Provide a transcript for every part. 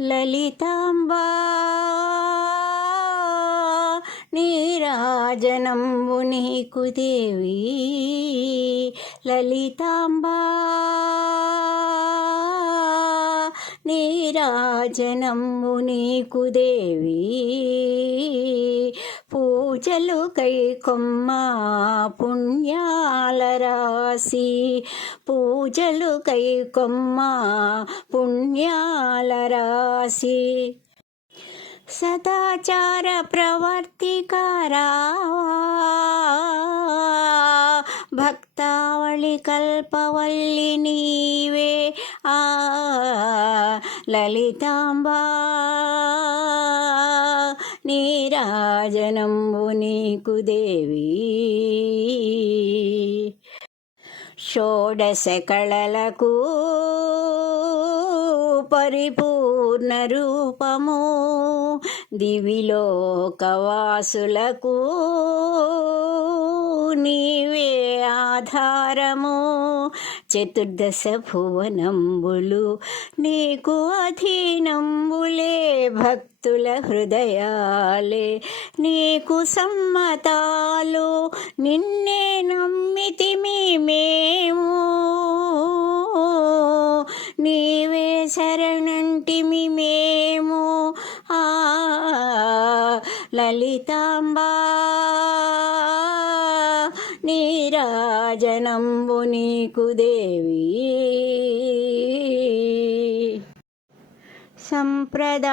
లలితాంబా నీరాజనంబు నీకు దేవి. లలితాంబా నీరాజనంబు నీకు దేవి. పూజలు కై కొమ్మ పుణ్యాల రాశి. పూజలు కైకొమ్మ పుణ్యాల రాశి సదాచార ప్రవర్తికారావా భక్తావళి కల్పవల్లి నీవే. ఆ లలితాంబా. నీరాజనంబు నీకు దేవి. షోడశ కళలకు పరిపూర్ణ రూపము దివిలో కవాసులకు నీవే ఆధారము. చతుర్దశ భువనంబులు నీకు అధీనంబులే భక్తుల హృదయాలే. నీకు సమ్మతాలు నిన్నే నమ్మితిమి మేము. నీ శరణంటిమి మేము ఆ లలితాంబా నీరాజనంబు నీకు దేవి. సంప్రదాయేశ్వరీ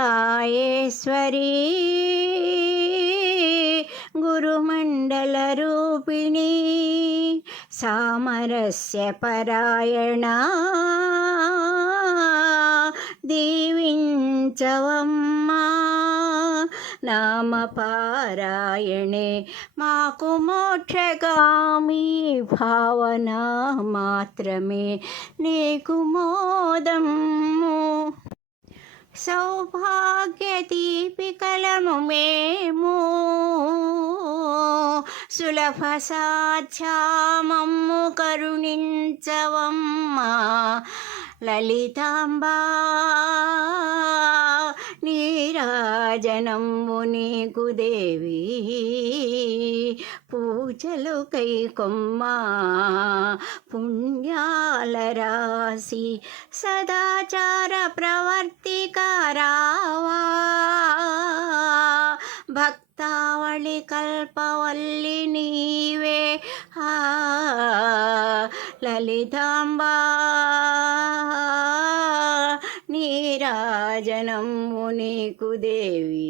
గురుమండల రూపిణి సామరస్య పరాయణ. దీవించవమ్మా. నామపారాయణే మాకు మోక్షగామి భావన మాత్రమే. నీకు మోదము. సౌభాగ్య దీపికలము మేము. సులభ సాధ్యామమ్ము కరుణించవమ్మా లలితాంబా నీరాజనంబు నీకు దేవి పూజలు కైకొమ్మ పుణ్యాల రాసి సదాచార ప్రవర్తికారావా భక్తావళి కల్పవల్లి నీవే ఆ లలితాంబా. నీరాజనము నీకు దేవీ.